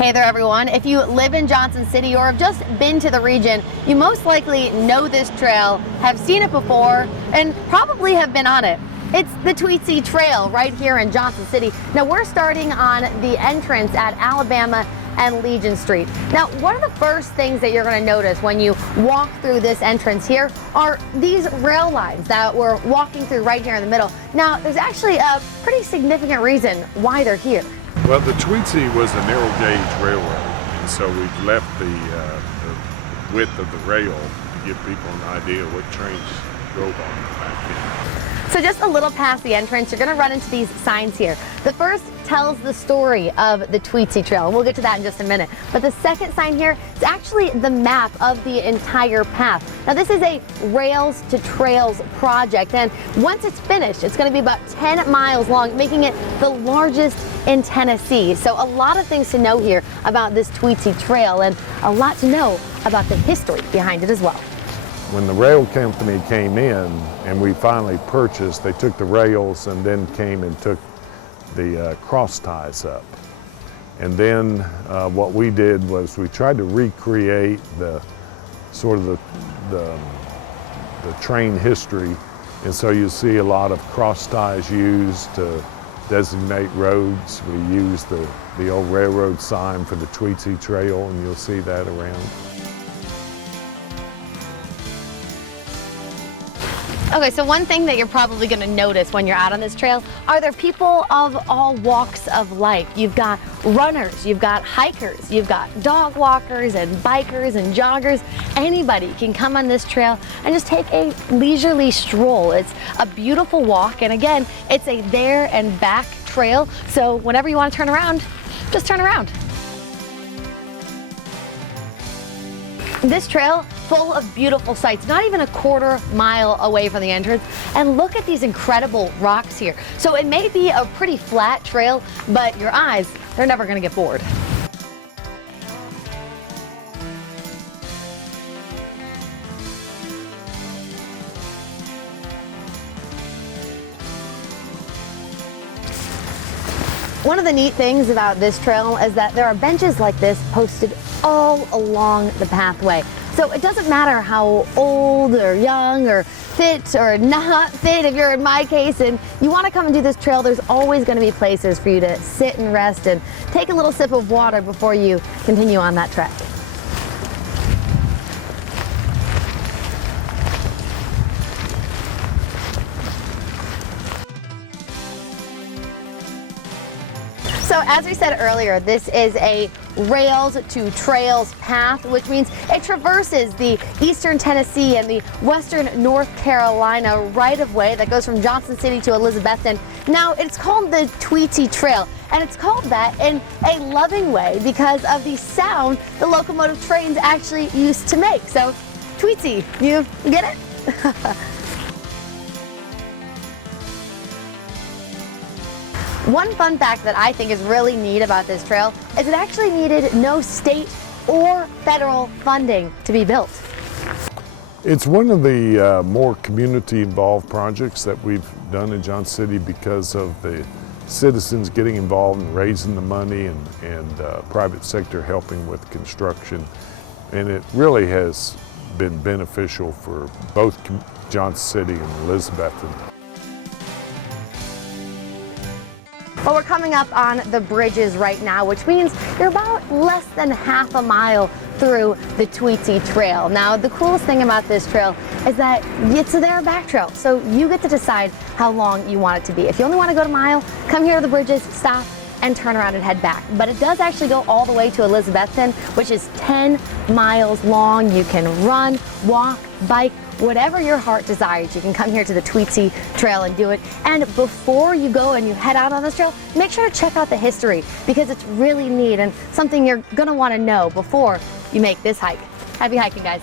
Hey there everyone, if you live in Johnson City or have just been to the region, you most likely know this trail, have seen it before, and probably have been on it. It's the Tweetsie Trail right here in Johnson City. Now we're starting on the entrance at Alabama and Legion Street. Now, one of the first things that you're going to notice when you walk through this entrance here are these rail lines that we're walking through right here in the middle. Now, there's actually a pretty significant reason why they're here. Well, the Tweetsie was a narrow gauge railroad, and so we've left the width of the rail to give people an idea what trains drove on it back then. So just a little past the entrance, you're going to run into these signs here. The first tells the story of the Tweetsie Trail, and we'll get to that in just a minute. But the second sign here is actually the map of the entire path. Now this is a Rails to Trails project, and once it's finished, it's going to be about 10 miles long, making it the largest in Tennessee. So a lot of things to know here about this Tweetsie Trail, and a lot to know about the history behind it as well. When the rail company came in and we finally purchased, they took the rails and then came and took the cross ties up. And then what we did was we tried to recreate the sort of the train history. And so you see a lot of cross ties used to designate roads. We used the old railroad sign for the Tweetsie Trail, and you'll see that around. Okay, so one thing that you're probably going to notice when you're out on this trail are there people of all walks of life. You've got runners, you've got hikers, you've got dog walkers and bikers and joggers. Anybody can come on this trail and just take a leisurely stroll. It's a beautiful walk, and again, it's a there and back trail, so whenever you want to turn around, just turn around. This trail full of beautiful sights, not even a quarter mile away from the entrance. And look at these incredible rocks here. So it may be a pretty flat trail, but your eyes, they're never going to get bored. One of the neat things about this trail is that there are benches like this posted all along the pathway. So it doesn't matter how old or young or fit or not fit, if you're in my case and you want to come and do this trail, there's always going to be places for you to sit and rest and take a little sip of water before you continue on that trek. So as we said earlier, this is a Rails to Trails path, which means it traverses the eastern Tennessee and the western North Carolina right-of-way that goes from Johnson City to Elizabethton. Now, it's called the Tweetsie Trail, and it's called that in a loving way because of the sound the locomotive trains actually used to make. So, Tweetsie, you get it? One fun fact that I think is really neat about this trail is it actually needed no state or federal funding to be built. It's one of the more community-involved projects that we've done in Johnson City because of the citizens getting involved and raising the money and private sector helping with construction. And it really has been beneficial for both Johnson City and Elizabethton. Well, we're coming up on the bridges right now, which means you're about less than half a mile through the Tweetsie Trail. Now, the coolest thing about this trail is that it's a there and back trail, so you get to decide how long you want it to be. If you only want to go a mile, come here to the bridges, stop, and turn around and head back. But it does actually go all the way to Elizabethton, which is 10 miles long. You can run, walk, bike, whatever your heart desires. You can come here to the Tweetsie Trail and do it. And before you go and you head out on this trail, make sure to check out the history because it's really neat and something you're gonna want to know before you make this hike. Happy hiking, guys.